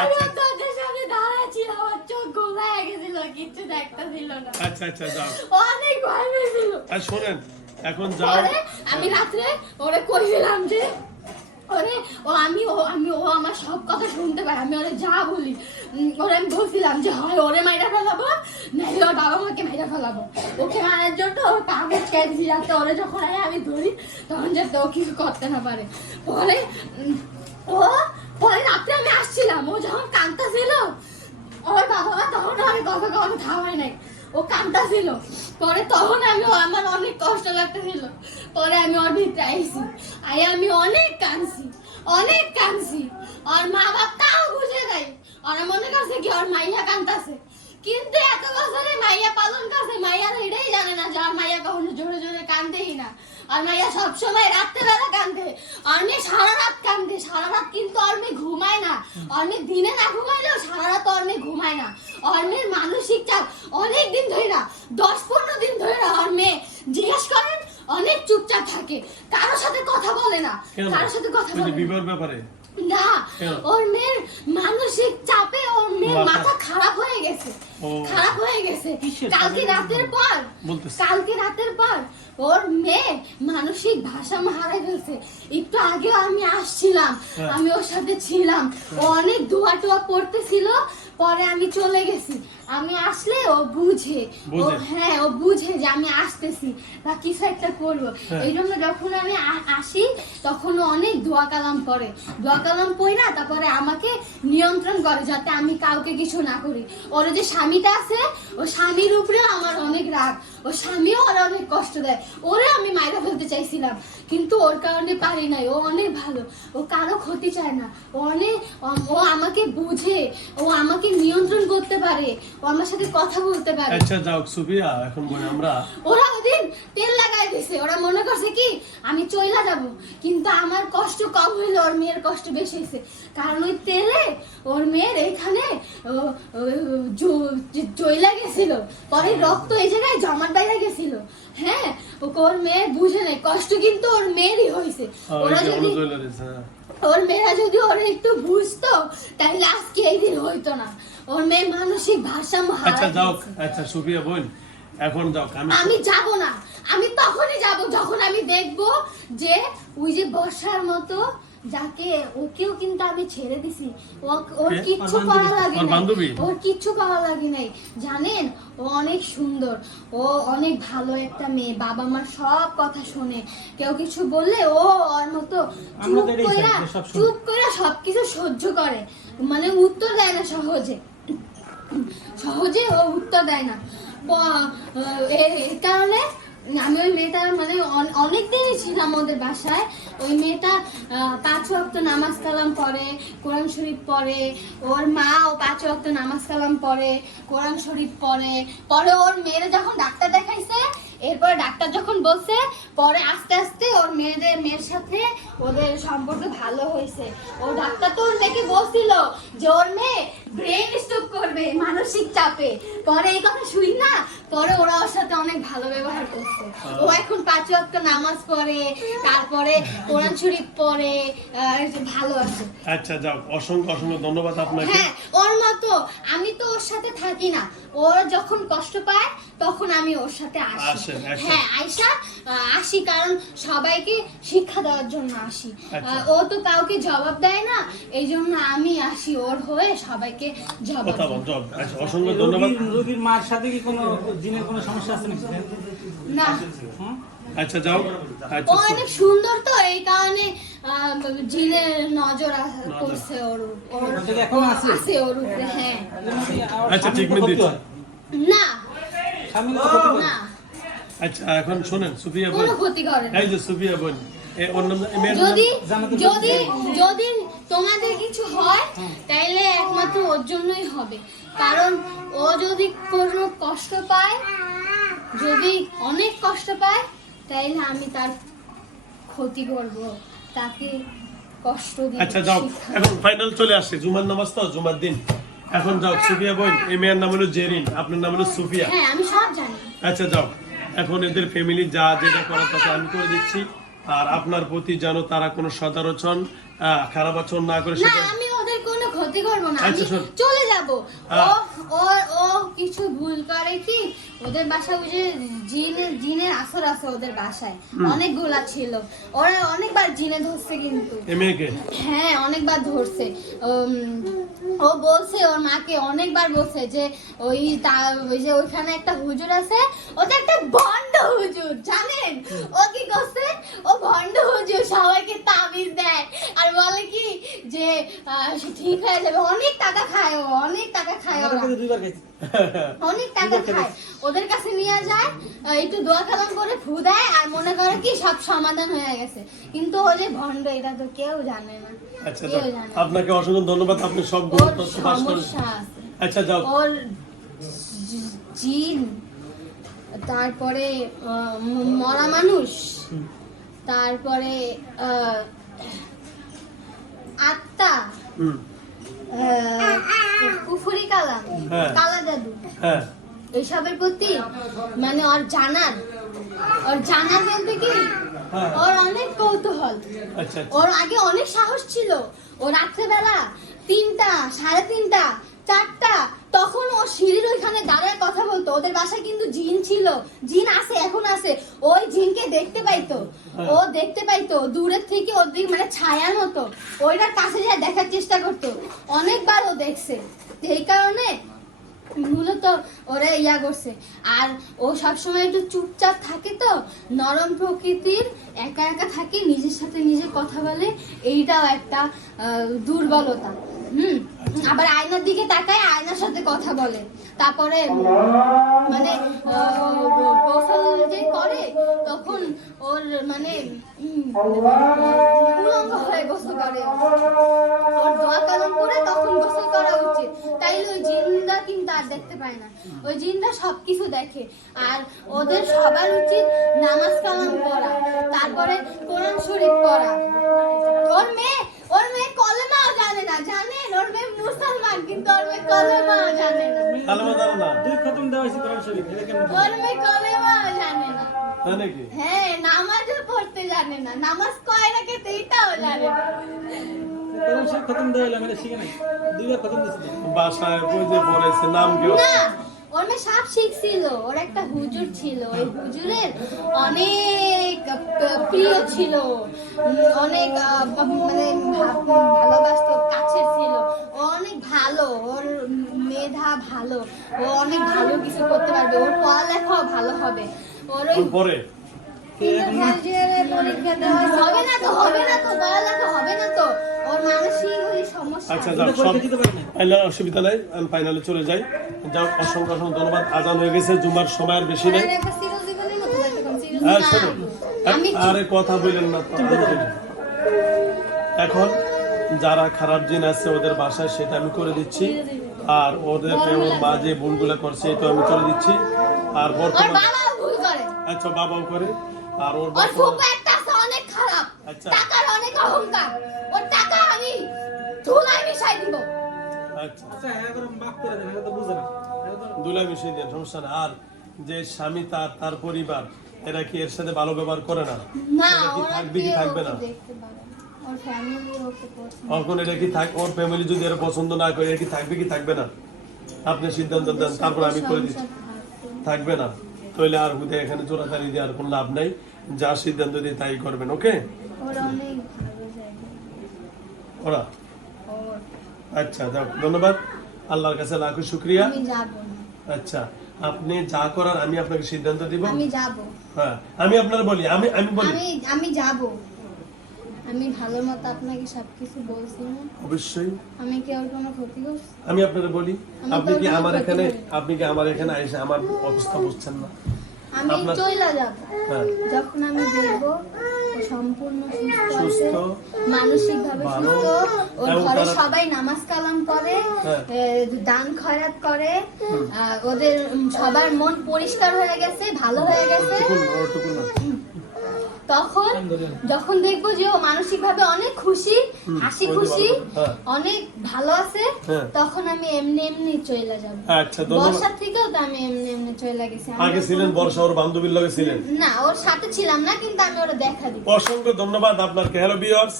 আমি আচ্ছা। তোদের সামনে দাঁড়াচ্ছি আমার চোখ গোলায় গেছিল কিচ্ছু দেখতেছিল না। আচ্ছা আচ্ছা যাও। অনেক ভয় পেয়েছিল। আর শোনেন এখন যাও। আমি রাত্রে ওরে কইছিলাম যে ওরে ও আমি ও আমি ও আমার সব কথা শুনতে পারে আমি ওরে যা বলি ওরে আমি বলছিলাম যে হয় ওরে মাইরা ফেলাবো নাহলে ওর বাবা মাকে মাইরা ফেলাবো। ওকে মারার জন্য ওর পা মুচকাই দিছি যাতে ওরে যখন আমি ধরি তখন যাতে ও কিছু করতে না পারে। পরে ও পরে রাত্রে আমি আসছিলাম। ও যখন কাঁদতেছিল ওর বাবা মা তখন আমি কথা কথা থামাই নাই। ও কান্দা ছিল পরে তখন আমি আমার অনেক কষ্ট লাগতেছিল। পরে আমি ওর ভিতরে আইছি। আই আমি অনেক কাঁদছি অনেক কাঁদছি। ওর মা বাপ তাও বুঝে দেয় ওরা মনে করছে কি ওর মাইয়া কান্দাছে কিন্তু এত বছরে মাইয়া পালন করছে মাইয়া এটাই জানে না যে আর মাইয়া কখনো জোরে জোরে কান্দেই না। আর মাইয়া সবসময় রাত্রেবেলা কান্দে। আর মেয়ে সারা রাত কান্দে। সারা রাত কিন্তু আর মেয়ে ঘুমায় না। আর মেয়ে দিনে না ঘুমাইলেও সারা রাত আর মেয়ে ঘুমায় না। আর মেয়ের মানসিক চাপ অনেক দিন ধরে না দশ পনেরো দিন ধরে না আর মেয়ে জিজ্ঞেস করেন অনেক চুপচাপ থাকে। কারোর সাথে কথা বলে না। কারোর সাথে কথা বলে। বিবাহের ব্যাপারে। না ওর মেয়ের মানসিক চাপে ওর মেয়ের মাথা- খারাপ হয়ে গেছে। খারাপ হয়ে গেছে। কালকে রাতের পর কালকে রাতের পর ওর মেয়ে মানসিক ভাষা হারাই ফেলছে। একটু আগে আমি আসছিলাম হ্যাঁ। আমি ওর সাথে ছিলাম। ও অনেক দোয়া টোয়া পড়তেছিল পরে আমি চলে গেছি। আমি আসলে ও বুঝে। ও হ্যাঁ ও বুঝে যে আমি আসতেছি বা কিছু একটা করব। হ্যাঁ। এই জন্য যখন আমি আসি তখন অনেক দোয়া কালাম পড়ে দোয়া কালাম পড়া তারপরে আমাকে নিয়ন্ত্রণ করে যাতে আমি কাউকে কিছু না করি। ওর যে স্বামীটা আছে ও স্বামীর উপরেও আমার অনেক রাগ। ও স্বামীও ওর অনেক কষ্ট দেয়। ওরে আমি মাইরা ফেলতে চাইছিলাম কিন্তু ওর কারণে পারি নাই। ও অনেক ভালো ও কারও ক্ষতি চায় না। ও অনেক ও আমাকে বুঝে ও আমাকে নিয়ন্ত্রণ করতে পারে ও আমার সাথে কথা বলতে পারে। আচ্ছা যাও সুবিয়া এখন বলি আমরা। ওরা ওদিন তেল লাগাই দিছে। ওরা মনে করছে কি আমি চইলা যাব কিন্তু আমার কষ্ট কম হইল ওর মেয়ের কষ্ট বেশি হয়েছে কারণ ওই তেলে ওর মেয়ের এখানে চইলা গেছিল। পরে রক্ত এই জায়গায় জমাট বাইরে গেছিল হ্যাঁ ও ওর মেয়ে বুঝে নেই কষ্ট কিন্তু ওর মেয়েরই হয়েছে। ওরা যদি হ্যাঁ। ওর মেয়েরা যদি ওরা একটু বুঝতো তাহলে আজকে এই দিন হইতো না। ওর মেয়ে মানসিক ভারসাম্য আচ্ছা যাও আচ্ছা সুফিয়া বোন এখন যাও আমি আমি যাব না। আমি তখনই যাব যখন আমি দেখব যে ওই যে বর্ষার মতো যাকে ওকেও কিন্তু আমি ছেড়ে দিছি। ও- ওর কিচ্ছু করা লাগে নাই ওর কিচ্ছু করা লাগে নাই জানেন ও অনেক সুন্দর। ও অনেক ভালো একটা মেয়ে। বাবা মার সব কথা শোনে। কেউ কিছু বললে ও ওর মতো চুপ শুনুক। চুপ করে সবকিছু সহ্য করে। মানে উত্তর দেয় না সহজে। সহজে ও উত্তর দেয় না। এর কারণে আমি ওই মেয়েটা মানে অনেক দিনই ছিলাম ওদের বাসায়। ওই মেয়েটা পাঁচ ওয়াক্ত নামাজ কালাম পড়ে, কোরআন শরীফ পড়ে, ওর মা ও পাঁচ ওয়াক্ত নামাজ কালাম পড়ে, কোরআন শরীফ পড়ে, পরে ওর মেয়েরা যখন ডাক্তার দেখাইছে এরপরে ডাক্তার যখন বলছে পরে আস্তে আস্তে ওর মেয়েদের মেয়ের সাথে ওদের সম্পর্ক ভালো হয়েছে। ও ডাক্তার তো ওর মেয়েকে বলছিল যে ওর মেয়ে ব্রেন স্ট্রোক করবে মানসিক চাপে। পরে এই কথা শুনি না পরে ওরা ওর সাথে অনেক ভালো ব্যবহার করছে। ও এখন পাঁচ ওয়াক্ত নামাজ পড়ে তারপরে কোরআন শরীফ পড়ে ভালো আছে। আচ্ছা যাও অসংখ্য অসংখ্য ধন্যবাদ আপনাকে। হ্যাঁ ওর মতো আমি তো ওর সাথে থাকি না। ও যখন কষ্ট পায় তখন আমি ওর সাথে আসি আসেন, আচ্ছা। হ্যাঁ আইসা আসি কারণ সবাইকে শিক্ষা দেওয়ার জন্য আসি। আচ্ছা। ও তো কাউকে জবাব দেয় না এই জন্য আমি আসি ওর হয়ে সবাইকে জবাব কথা বল জব আচ্ছা অসংখ্য ধন্যবাদ। রোগীর মার সাথে কি কোনো জিনের কোনো সমস্যা আছে নাকি? না। আচ্ছা যাও। ও আচ্ছা অনেক সুন্দর তো এই কারণে আহ, জিনের নজর পড়ছে ওর ওর আছে? উপরে হ্যাঁ। আচ্ছা। হয়। না। হয়। না। আচ্ছা এখন শোনেন সুফিয়া বোন ক্ষতি করে এই যে সুফিয়া বোন যদি যদি যদি তোমাদের কিছু হয় তাইলে একমাত্র ওর জন্যই হবে। কারণ ও যদি কোনো কষ্ট পায় যদি অনেক কষ্ট পায় তাইলে আমি তার ক্ষতি করব তাকে কষ্ট দিব আচ্ছা যাও। এখন ফাইনাল চলে আসছে জুমার নামাজ তো জুমার দিন। এখন যাও সুফিয়া বোন এই মেয়ের নাম হলো জেরিন আপনার নাম হলো সুফিয়া। হ্যাঁ আমি সব জানি। আচ্ছা যাও। এখন এদের ফ্যামিলি যা যেটা করার কথা আমি করে দিচ্ছি। আর আপনার প্রতি যেন তারা কোনো সদারচন খারাপ আচরণ না করে সেটা ক্ষতি করব না আমি আচ্ছা, চলে যাব। ও হ্যাঁ। ও কিছু ভুল করে কি? ওদের বাসায় ওই যে জিনের জিনের আসর আছে ওদের বাসায়। অনেকগুলা ছিল। ওরা অনেকবার জিনে ধরছে কিন্তু। হ্যাঁ অনেকবার ধরছে। ও বলছে ওর মাকে অনেকবার বলছে যে ওই তা- ওই যে ওইখানে একটা হুজুর আছে ওটা একটা ভণ্ড হুজুর জানেন? ও কি করছে? ও ভণ্ড হুজুর সবাইকে তাবিজ দেয় আর বলে কি যে ঠিক হয়ে যাবে। অনেক টাকা খায় ও অনেক টাকা খায় ওরা। অনেক টাকা খায়। ওদের কাছে নিয়ে যায় একটু দোয়া কালাম করে ফু দেয় আর মনে করে কি সব সমাধান হয়ে গেছে। কিন্তু ও যে ভণ্ড এটা তো কেউ জানে না। আচ্ছা। আপনাকে অসংখ্য ধন্যবাদ। আপনি সব সমস্যা আচ্ছা যাও। ওর জিন তারপরে মরা মানুষ তারপরে আহ, আত্মা কুফুরি কালাম হ্যাঁ। কালা জাদু হ্যাঁ। এইসবের প্রতি মানে ওর জানার ওর জানার বলতে কি? হ্যাঁ। ওর অনেক কৌতূহল। আচ্ছা আচ্ছা। ওর আগে অনেক সাহস ছিল। ও রাত্রেবেলা তিনটা সাড়ে তিনটা চারটা। তখন ও সিঁড়ির ওইখানে দাঁড়ায় কথা বলতো। ওদের বাসায় কিন্তু জিন ছিল। জিন আছে এখন আছে। ওই জিনকে দেখতে পাইতো। ও দেখতে পাইতো। দূরের থেকে ওর দিক মানে ছায়ার মতো। ওইটার কাছে যায় দেখার চেষ্টা করতো। অনেকবার ও দেখছে। এই কারণে মূলত ওরা ইয়া করছে। আর ও সবসময় একটু চুপচাপ থাকে তো। নরম প্রকৃতির একা একা থাকে নিজের সাথে নিজে কথা বলে। এইটাও একটা আহ, দুর্বলতা। হুম? আবার আয়নার দিকে তাকায়, আয়নার সাথে কথা বলে। তারপরে মানে যে করে, তখন ওর মানে উলঙ্গ হয়ে গোসল করে। ওর দোয়া কালাম করে তখন গোসল করা উচিত। তাইলে ওই জিনরা কিন্তু আর দেখতে পায় না। ওই জিনরা সবকিছু দেখে। আর ওদের সবার উচিত নামাজ কালাম পড়া। তারপরে কোরআন শরীফ পড়া। ওর মেয়ে ওর মেয়ে কলেমাও জানে না জানেন ওর মেয়ে মুসলমান কিন্তু ওর মেয়ে কলেমাও জানে না। কালেমা জানো না। দুই খতম দেওয়া হয়েছে কোরআন শরীফ এটা কেমন ওর মেয়ে কলেমাও জানে না। হ্যাঁ নামাজও পড়তে জানে না। নামাজ কয় রাখে এইটাও জানে না। কোরআন শরীফ খতম দেওয়া হলো আমরা শিখে নাই। দুইবার খতম দিয়েছিল বাসায় বই যে পড়েছে নাম কি না ওর মেয়ে সাপ শিখছিল। ওর একটা হুজুর ছিল। ওই হুজুরের অনেক প্রিয় ছিল। অনেক মানে ভালোবাসতো কাছের ছিল। ও অনেক ভালো। ওর মেধা ভালো। ও অনেক ভালো কিছু করতে পারবে। ওর পড়ালেখাও ভালো হবে। ওর ওই পরে? হবে না তো হবে না তো পড়ালেখা হবে না তো। আচ্ছা। যাও সব ফাইনাল অসুবিধা নাই। আমি ফাইনালে চলে যাই। যাও অসংখ্য অসংখ্য ধন্যবাদ। আজান হয়ে গেছে জুমার সময় আর বেশি নেই। আর হ্যাঁ কথা বললেন না। এখন যারা খারাপ জিন আছে ওদের বাসায় সেটা আমি করে দিচ্ছি। আর ওদের ওর মা যে ভুলগুলো করছে এটা আমি করে দিচ্ছি। আর বর্তমান বাবাও ভুল করে। আচ্ছা বাবাও করে। আর ওর ওর বর্তমান একটা অনেক খারাপ। আচ্ছা। টাকার অনেক অহংকার। মিশাই দিব। আচ্ছা। হ্যাঁ করে মাফ করে দেন এটা তো বুঝে না এটা মিশিয়ে দেন সমস্যা না। আর যে স্বামী তার তার পরিবার এরা কি এর সাথে ভালো ব্যবহার করে না? কি থাকবে কি থাকবে না? এখন এটা কি থাক ওর ফ্যামিলি যদি এর পছন্দ না করে এর কি থাকবে কি থাকবে না? আপনি সিদ্ধান্ত দেন তারপর আমি করে দিচ্ছি। থাকবে। না। তাহলে আর হুদে এখানে চোরাচারি দেওয়ার কোনো লাভ নাই। যা সিদ্ধান্ত দিয়ে তাই করবেন ওকে? ওর? আচ্ছা ধন্যবাদ। আল্লাহর কাছে লাখো শুক্রিয়া। আচ্ছা আপনি যা করার আমি আপনাকে সিদ্ধান্ত দিব। আমি যাব। হ্যাঁ আমি আপনার বলি আমি আমি বলি। আমি আমি যাব। আমি ভালো মতো আপনাকে সবকিছু বলছি না। অবশ্যই। আমি কি ওর কোনো ক্ষতি করছি? আমি আপনাকে বলি আপনি কি আমার এখানে আপনি কি আমার এখানে এসে আমার অবস্থা বুঝছেন না? আমি যাব। হ্যাঁ। যখন আমি দেখব সম্পূর্ণ সুস্থ আছে সুস্থ, ওর ঘরে সবাই নামাজ কালাম করে হ্যাঁ। দান খয়রাত করে আহ, ওদের সবার মন পরিষ্কার হয়ে গেছে ভালো হয়ে গেছে। তখন যখন দেখব যে ও মানসিক ভাবে অনেক খুশি হাসি খুশি হ্যাঁ। অনেক ভালো আছে হ্যাঁ। তখন আমি এমনি এমনি চলে যাব। আচ্ছা বর্ষার থেকেও তো আমি এমনি এমনি চলে গেছি। আগে ছিলেন বর্ষা ওর বান্ধবীর লগে ছিলেন? না ওর সাথে ছিলাম না কিন্তু আমি ওরা দেখা দিই অসংখ্য ধন্যবাদ আপনাকে। হ্যালো বিয়ার্স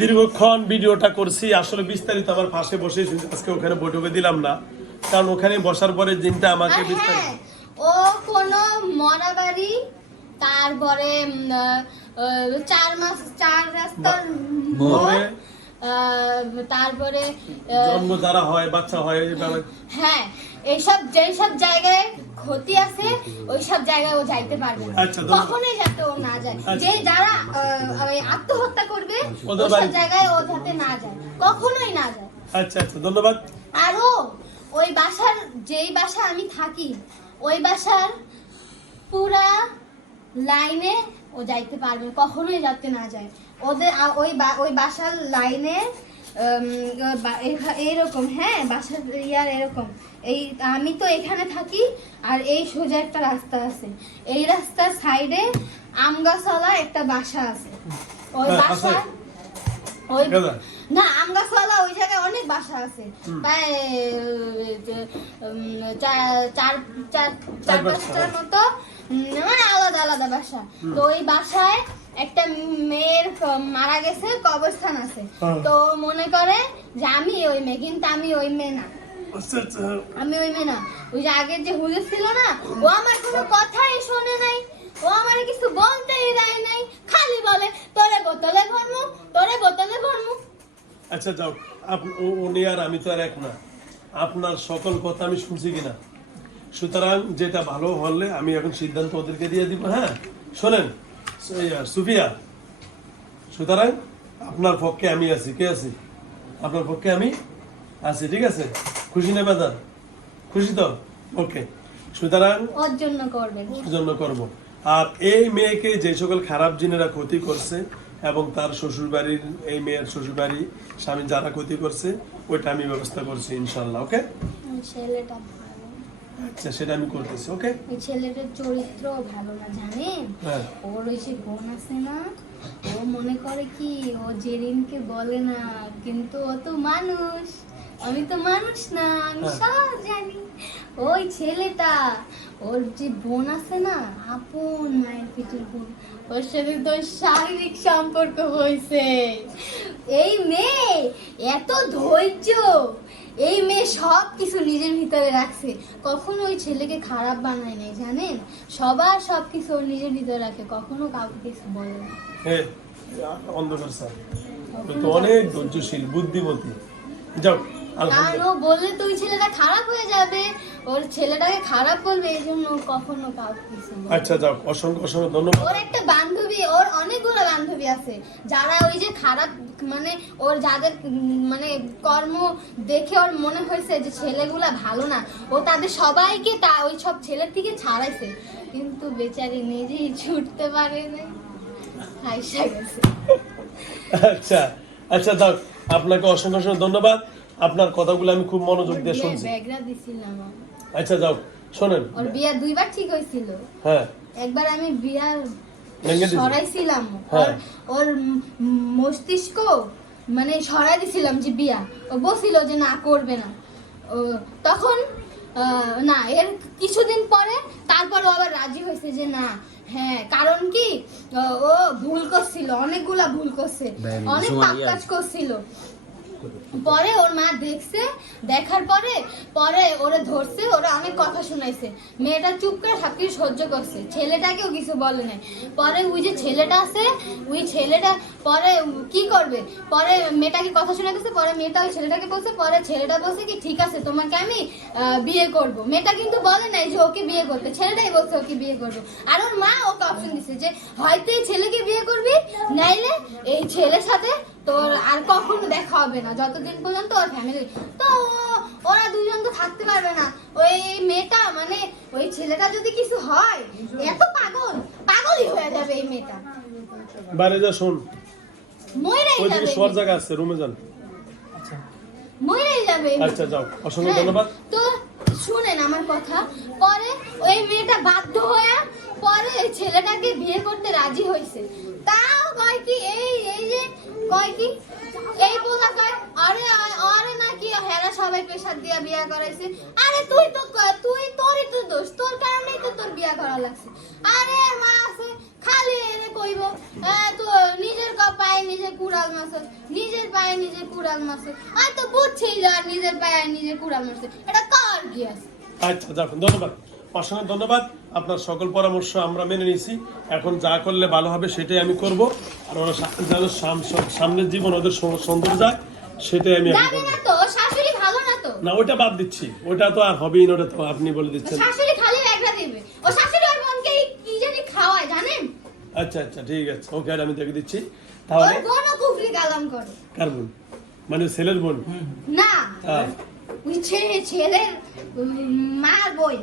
দীর্ঘক্ষণ ভিডিওটা করছি। আসলে বিস্তারিত আমার পাশে বসে আজকে ওখানে বৈঠকে দিলাম না। কারণ ওখানে বসার পরে দিনটা আমাকে বিস্তারিত হ্যাঁ ও কোনো মরা বাড়ি তারপরে চার মাস চার রাস্তার মোড়, তারপরে জন্ম যারা হয় বাচ্চা হয় হ্যাঁ এইসব যেই সব জায়গায় ক্ষতি আছে ওই সব জায়গায় ও যাইতে পারবে না। আচ্ছা, কখনোই যাতে ও না যায়। আচ্ছা। যে যারা আত্মহত্যা করবে ওই সব জায়গায় ও যাতে না যায়। কখনোই না যায়। আচ্ছা আচ্ছা ধন্যবাদ। আরও ওই বাসার যেই বাসা আমি থাকি ওই বাসার পুরা লাইনে ও যাইতে পারবে কখনোই যাতে না যায়। ওদের ওই ওই বাসার লাইনে এইরকম হ্যাঁ বাসার ইয়ার এরকম। এই আমি তো এখানে থাকি আর এই সোজা একটা রাস্তা আছে। এই রাস্তার সাইডে আম গাছওয়ালা একটা বাসা আছে। ওই হ্যাঁ। বাসার ওই না আম গাছওয়ালা ওই জায়গায় অনেক বাসা আছে। প্রায় চার চার চার পাঁচটার মতো মানে আলাদা আলাদা বাসা তো ওই বাসায় একটা মেয়ের মারা গেছে কবরস্থান আছে। হ্যাঁ। তো মনে করে যে আমি ওই মেয়ে কিন্তু আমি ওই মেয়ে না। আচ্ছা আচ্ছা। আমি ওই মেয়ে না। ওই যে আগের যে হুজুর ছিল না ও আমার কোনো কথাই শোনে নাই। ও আমার কিছু বলতেই দেয় নাই। খালি বলে তোরে বোতলে ভরমু তোরে বোতলে ভরমু। আচ্ছা যাও। উনি আর আমি তো আর এক না। আপনার সকল কথা আমি শুনছি কিনা? সুতরাং যেটা ভালো হলে আমি এখন সিদ্ধান্ত ওদেরকে দিয়ে দিব হ্যাঁ? শোনেন সুফিয়া সুতরাং আপনার পক্ষে আমি আছি কে আছি? আপনার পক্ষে আমি আছি ঠিক আছে? খুশি নেবে বাজার? খুশি তো? ওকে। সুতরাং ওর জন্য করবেন। ওর জন্য করব। আর এই মেয়েকে যে সকল খারাপ জিনেরা ক্ষতি করছে এবং তার শ্বশুর বাড়ির এই মেয়ের শ্বশুর বাড়ি স্বামী যারা ক্ষতি করছে ওইটা আমি ব্যবস্থা করছি ইনশাল্লাহ ওকে? আচ্ছা সেটা আমি করতেছি ওকে ওই ছেলেটার চরিত্র ভালো না জানেন? হ্যাঁ। ওর ওই যে বোন আছে না ও মনে করে কি ও জেরিনকে বলে না কিন্তু ও তো মানুষ। আমি তো মানুষ না আমি হ্যাঁ। সব জানি। ওই ছেলেটা ওর যে বোন আছে না আপন মায়ের পিঠের বোন ওর সাথে তো শারীরিক সম্পর্ক হয়েছে এই মেয়ে এত ধৈর্য এই মেয়ে সব কিছু নিজের ভিতরে রাখছে। কখনো ওই ছেলেকে খারাপ বানায় নাই জানেন? সবার সব কিছু ওর নিজের ভিতরে রাখে কখনো কাউকে কিছু বলে না। অন্ধকার স্যার। অনেক ধৈর্যশীল বুদ্ধিমতী। যাও। কারণ ও বললে তো ওই ছেলেটা খারাপ হয়ে যাবে। ওর ছেলেটাকে খারাপ করবে এই জন্য কখনো কাউকে। আচ্ছা যাও অসংখ্য অসংখ্য ধন্যবাদ। ওর একটা বান্ধবী ওর অনেকগুলো বান্ধবী আছে। যারা ওই যে খারাপ মানে ওর যাদের মানে কর্ম দেখে ওর মনে হয়েছে যে ছেলেগুলা ভালো না ও তাদের সবাইকে তা ওই সব ছেলের থেকে ছাড়াইছে। কিন্তু বেচারি নিজেই ছুটতে পারে না। হাইসা গেছে। আচ্ছা আচ্ছা দাও আপনাকে অসংখ্য অসংখ্য ধন্যবাদ। আপনার কথাগুলো আমি খুব মনোযোগ দিয়ে শুনছি। আচ্ছা যাও শোনেন। ওর বিয়া দুইবার ঠিক হয়েছিল। হ্যাঁ। একবার আমি বিয়া ভেঙে দিছি? সরাইছিলাম। হ্যাঁ। ওর- মস্তিষ্ক মানে সরাই দিছিলাম যে বিয়া। ও বলছিল যে না করবে না। তখন আহ, না এর কিছুদিন পরে তারপর আবার রাজি হয়েছে যে না হ্যাঁ কারণ কি ও ভুল করছিল অনেকগুলা ভুল করছে। অনেক পাপ কাজ করছিল। পরে ওর মা দেখছে, দেখার পরে পরে ওরে ধরছে, ওরা অনেক কথা শুনাইছে। মেয়েটা চুপ করে সব কিছু সহ্য করছে। ছেলেটাকেও কিছু বলে নাই। পরে ওই যে ছেলেটা আছে, ওই ছেলেটা পরে কি করবে? পরে মেয়েটাকে কথা শোনাইতেছে, পরে মেয়েটা ওই ছেলেটাকে বলছে, পরে ছেলেটা বলছে কি, ঠিক আছে, তোমাকে আমি বিয়ে করব। মেয়েটা কিন্তু বলে নাই যে ওকে বিয়ে করবে। ছেলেটাই বলছে ওকে বিয়ে করব। আর ওর মা ওকে অপশন দিছে যে, হয়তো এই ছেলেকে বিয়ে করবি, নাইলে এই ছেলের সাথে তোর আর কখনো দেখা হবে না যতদিন পর্যন্ত ওর ফ্যামিলি তো ওরা দুজন তো থাকতে পারবে না। ওই মেয়েটা মানে ওই ছেলেটা যদি কিছু হয় এত পাগল পাগলই হয়ে যাবে এই মেয়েটা। বাইরে যা শোন। যাবে। জায়গা আছে রুমে যান। মরেই যাবে। আচ্ছা যাও। অসংখ্য হ্যাঁ, ধন্যবাদ। তো শুনেন আমার কথা পরে ওই মেয়েটা বাধ্য হয়ে পরে ওই ছেলেটাকে বিয়ে করতে রাজি হয়েছে কয় এই এই যে কয় এই পোলা কয় আরে আরে নাকি হেরা সবাই প্রেশার দিয়া বিয়া করাইছে। আরে তুই তো তুই তোরই তো দোষ তোর কারণেই তো তোর বিয়া করা লাগছে। আরে মা আছে খালি এনে কইব "হ্যাঁ, তো নিজের পায়ে নিজে কুড়াল মারছে নিজের পায়ে নিজে কুড়াল মারছে। আমি তো বুঝছি যে আর নিজের পায়ে নিজে কুড়াল মারছে। এটা কার কি আছে আচ্ছা যাক ধন্যবাদ। অসংখ্য ধন্যবাদ। আপনার সকল পরামর্শ আমরা মেনে নিয়েছি। এখন যা করলে ভালো হবে সেটাই আমি করব। আর ওরা যেন সাম- সামনের জীবন ওদের সুন্দর যায় সেটাই আমি এখন। না ওটা বাদ দিচ্ছি। ওটা তো আর হবেই না ওটা তো আপনি বলে দিচ্ছেন। আচ্ছা আচ্ছা ঠিক আছে। ওকে আর আমি দেখে দিচ্ছি। তাহলে করে। বোন? মানে ছেলের বোন? না ছেলের মার বই।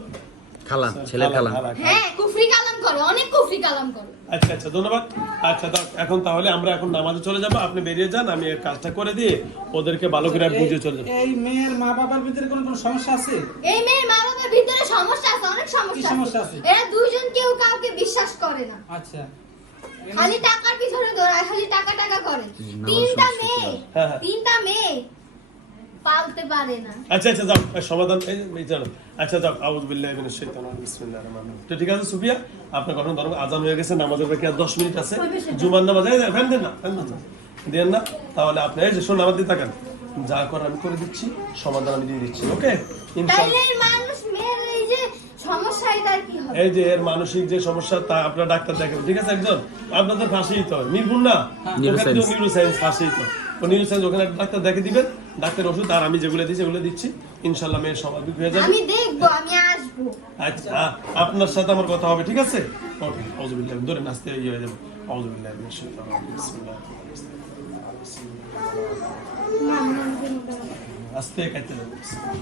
খালা ছেলে খালা হ্যাঁ কুফরি কালাম করে অনেক কুফরি কালাম করে। আচ্ছা আচ্ছা ধন্যবাদ। আচ্ছা দাও এখন তাহলে আমরা এখন নামাজে চলে যাব। আপনি বেরিয়ে যান আমি এই কাজটা করে দিয়ে ওদেরকে ভালো করে বুঝিয়ে চলে যাব। এই মেয়ের মা বাবার ভিতরে কোনো কোনো সমস্যা আছে? এই মেয়ের মা বাবার ভিতরে সমস্যা আছে অনেক সমস্যা কি সমস্যা আছে? এরা দুইজন কেউ কাউকে বিশ্বাস করে না। আচ্ছা। খালি টাকার পিছনে দৌড়ায় খালি টাকা টাকা করে। তিনটা মেয়ে হ্যাঁ, হ্যাঁ। তিনটা মেয়ে। পালতে পারে না। আচ্ছা আচ্ছা যাও। সমাধান এই এই জানো। আচ্ছা যাও। আউযু বিল্লাহি মিনাশ শাইতানির বিসমিল্লাহির রহমানির রহিম। তো ঠিক আছে সুফিয়া? আপনার কখন ধরুন আজান হয়ে গেছে নামাজের বাকি আর 10 মিনিট আছে। জুমার নামাজ এই ফ্যান দেন না ফ্যান দেন দেন না তাহলে আপনি এই যে শোন আমার দিকে তাকান। যা করার আমি করে দিচ্ছি সমাধান আমি দিয়ে দিচ্ছি ওকে? ইনশাআল্লাহ এই মানুষ মেয়ের এই যে সমস্যা এটার কি হবে? এই যে এর মানসিক যে সমস্যা তা আপনার ডাক্তার দেখেন ঠিক আছে একজন? আপনাদের ফাঁসিই তো নির্ভুল না. ফাঁসিই তো ও নিউরোসায়েন্স ওখানে ডাক্তার দেখে দিবেন ডাক্তার ওষুধ আর আমি যেগুলো দিচ্ছি সেগুলো দিচ্ছি। ইনশাল্লাহ মেয়ের স্বাভাবিক হয়ে যাবে। আমি দেখব আমি আসব। আচ্ছা আপনার সাথে আমার কথা হবে ঠিক আছে? ওকে আউযুবিল্লাহ ধরে নাচতে ইয়ে হয়ে যাবে। আউযুবিল্লাহ মিনাশ শাইতানির রাজিম বিসমিল্লাহির আস্তে কাটতে যাবে আহ!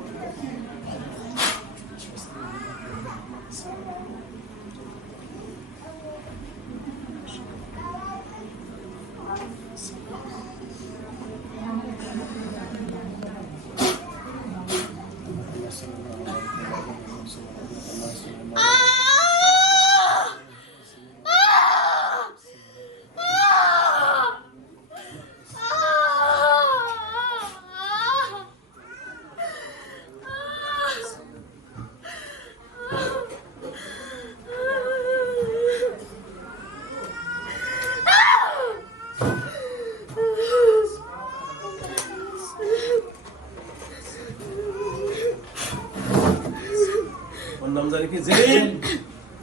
নাম জানি কি? জেরিন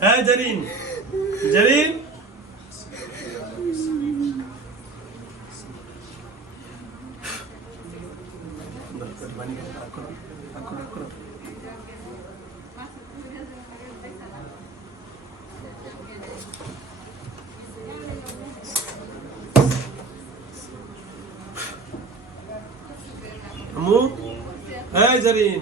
হ্যাঁ জেরিন জেরিন আম্মু হ্যাঁ জেরিন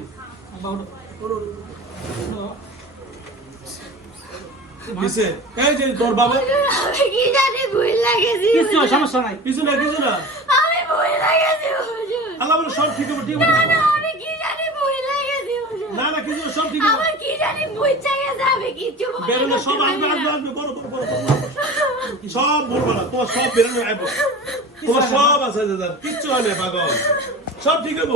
কিসে কি জানি ভুল লাগেছি কিছু সমস্যা নাই। কিছু না কিছু না। আমি ভুল লাগেছি হুজুর। আল্লাহ বলে সব ঠিক হবে ঠিক হবে। না না আমি কি জানি ভুল লাগেছি হুজুর। না না কিছু না, সব ঠিক হবে। আমার কি জানি আমি কিচ্ছু মনে বেরোলে সব আসবে আসবে আসবে বড় বড় বড় বড়। সব বলব না তোমার সব বেরোনো আসবে তোমার সব আছে দাদা কিচ্ছু হয় না পাগল। সব ঠিক হব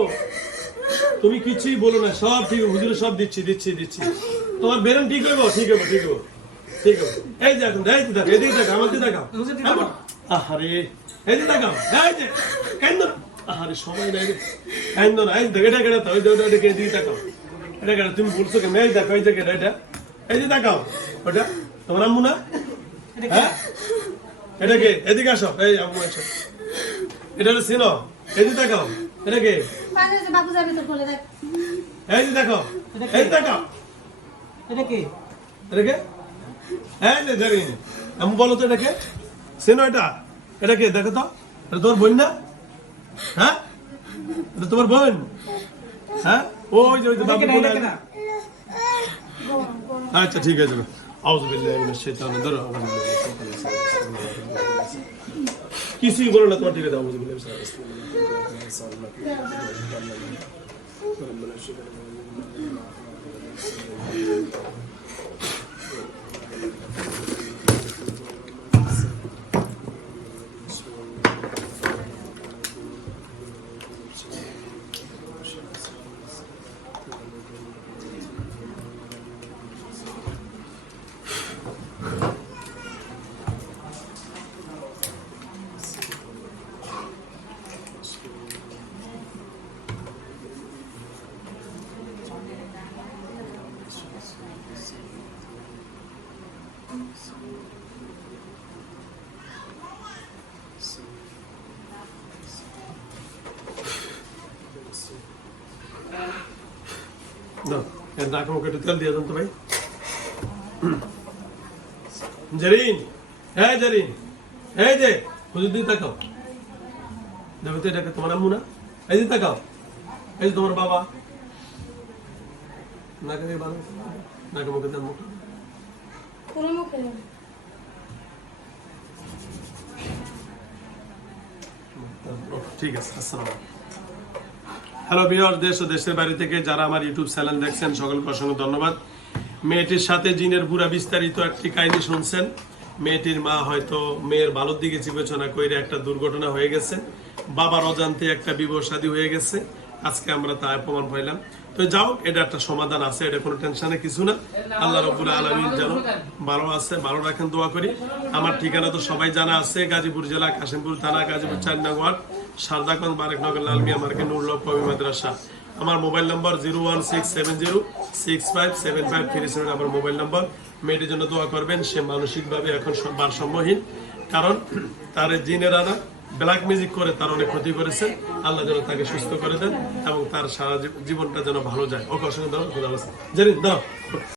তুমি কিছুই বলো না সব ঠিক হুজুরে সব দিচ্ছি দিচ্ছি দিচ্ছি। তোমার বেরোন ঠিক হইব? ঠিক হব ঠিক হব ঠিক হব এই যে এখন এই দেখো এদিকে দেখো দেখাও দেখাও। আহারে। এই যে দেখাও এই যে কেন আহারে সময় নাই রে। কেন না এই দেখে এটা কেটে তো ওই যে ওটা দিকে দিকে দেখাও এটা কেটে তুমি বলছো কেন? এই দেখো এই যে কেটে এটা। এই যে দেখাও ওটা। তোমার আম্মু না? হ্যাঁ? এটা কে? এদিকে আসো। এই আম্মু এসো। এটা হলো সিনো। এই যে দেখাও এটা কে? বাবু যাবে তো বলে দেখ। এই যে দেখো এই যে দেখাও এটা কি? এটা কে? এই যে জানি আম্মু বলো তো এটা কে সিনো এটা। এটা কে দেখো তো। এটা তোর বোন না? হ্যাঁ? এটা তোমার বোন? হ্যাঁ? ওই যে ওই যে বাবু। আচ্ছা ঠিক আছে। আউযু বিল্লাহি মিনাশ শাইতানির ধরো কিছুই বলো না তোমার ঠিক আছে। আউযু বিল্লাহি মিনাশ দাও এর নাকে মুখে একটু তেল দিয়ে দেন তো ভাই জেরিন হ্যাঁ জেরিন এই যে হুজুর দিকে তাকাও দেখো তো এটাকে তোমার আম্মু না এই যে তাকাও এই যে তোমার বাবা নাকে দিয়ে ভালো নাকে মুখে দেন মুখে পুরো মুখে ঠিক আছে আসসালাম হ্যালো বিহার দেশ ও দেশের বাইরে থেকে যারা আমার ইউটিউব চ্যানেল দেখছেন, সকলকে অসংখ্য ধন্যবাদ। মেয়েটির সাথে জিনের বুড়া বিস্তারিত একটি কাহিনী শুনছেন। মেয়েটির মা হয়তো মেয়ের ভালোর দিকে বিবেচনা করে একটা দুর্ঘটনা হয়ে গেছে। বাবার অজান্তে একটা বিবাহ শাদী হয়ে গেছে। আজকে আমরা তা প্রমাণ পাইলাম। তো যাও এটা একটা সমাধান আছে, এটা কোনো টেনশনে কিছু না। আল্লাহ রবুল আলমিন যেন ভালো আছে, ভালো রাখেন, দোয়া করি। আমার ঠিকানা তো সবাই জানা আছে, গাজীপুর জেলা, কাশিমপুর থানা, গাজীপুর চার নং ওয়ার্ড। সারদাগঞ্জ বারেকনগর লালমিয়া মার্কেট নুরুল্লাহ কবি মাদ্রাসা। আমার mobile number zero one six seven zero, six five seven five three seven আমার মোবাইল নম্বর। মেয়েটির জন্য দোয়া করবেন, সে মানসিকভাবে এখন ভারসাম্যহীন। কারণ তার জিনের আনা ব্ল্যাক মিউজিক করে তার অনেক ক্ষতি করেছে। আল্লাহ যেন তাকে সুস্থ করে দেন এবং তার সারা জীব- জীবনটা যেন ভালো যায়। ওকে, অসংখ্য ধন্যবাদ। দাও।